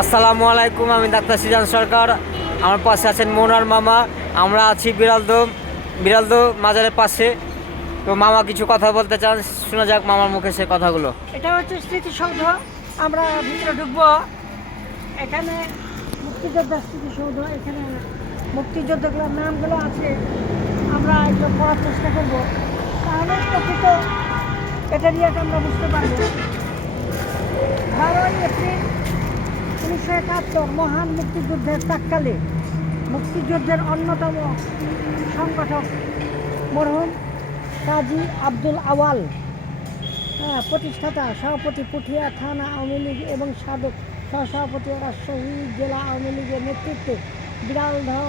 আসসালামু আলাইকুম, আমি ডাক্তার সিজান সরকার। আমার পাশে আছেন মোনার মামা। আমরা আছি বিড়ালদো মাজারের পাশে। তো মামা কিছু কথা বলতে চান, শোনা যাক মামার মুখে সে কথাগুলো। এটা হচ্ছে স্মৃতিসৌধ। আমরা ভিতরে ঢুকবো। এখানে মুক্তিযোদ্ধা স্মৃতিসৌধ। এখানে মুক্তিযোদ্ধাগুলোর নামগুলো আছে, আমরা এগুলো পড়ার চেষ্টা করবো, তাহলে প্রকৃত এটারিয়াটা আমরা বুঝতে পারবো। 12ই এপ্রিল 1971 মহান মুক্তিযুদ্ধের প্রাক্কালে মুক্তিযুদ্ধের অন্যতম সংগঠক মরহুম কাজী আব্দুল আওয়াল, প্রতিষ্ঠাতা সভাপতি পুঠিয়া থানা আওয়ামী লীগ এবং সাবেক সহসভাপতি রাজশাহী জেলা আওয়ামী লীগের নেতৃত্বে বিড়ালদহ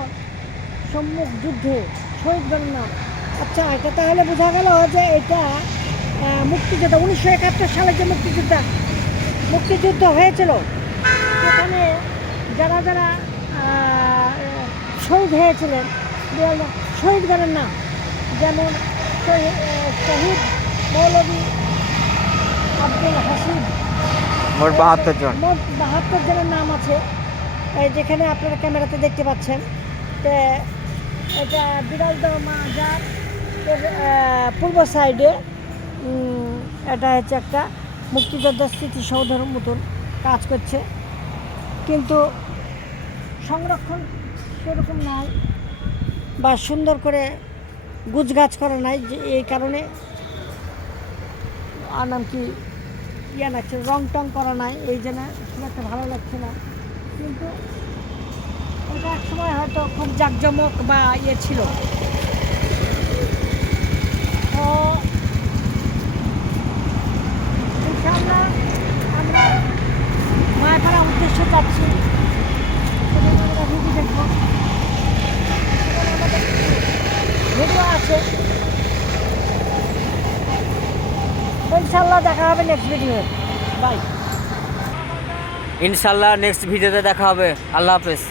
সম্মুখ যুদ্ধে শহীদ গণনা। আচ্ছা, এটা তাহলে বোঝা গেল যে এটা মুক্তিযোদ্ধা 1971 সালে যে মুক্তিযুদ্ধ হয়েছিল, সেখানে যারা যারা শহীদ হয়েছিলেন শহীদগণের নাম, যেমন শহীদ মৌলভী আব্দুল হাসিব, মোট 72 জন। মোট 72 জনের নাম আছে, যেখানে আপনারা ক্যামেরাতে দেখতে পাচ্ছেন। তো এটা বিড়ালদহ মাজার পূর্ব সাইডে এটা হচ্ছে একটা মুক্তিযোদ্ধা স্মৃতিসৌধের মতন কাজ করছে, কিন্তু সংরক্ষণ সেরকম নাই বা সুন্দর করে গুছগাছ করা নাই, যে এই কারণে আর নাম কি লাগছে, রং টং করা নাই, এই জন্য খুব একটা ভালো লাগছে না। কিন্তু এটা এক সময় হয়তো খুব জাঁকজমক বা ছিল। তো ইনশাআল্লাহ আমরা মায়াপাড়া উদ্দেশ্যে যাচ্ছি, আমরা ভিডিও দেখবো, আমাদের ভিডিও আছে। ইনশাআল্লাহ দেখা হবে নেক্সট ভিডিও। বাই। ইনশাল্লাহ নেক্সট ভিডিওতে দেখা হবে। আল্লাহ হাফেজ।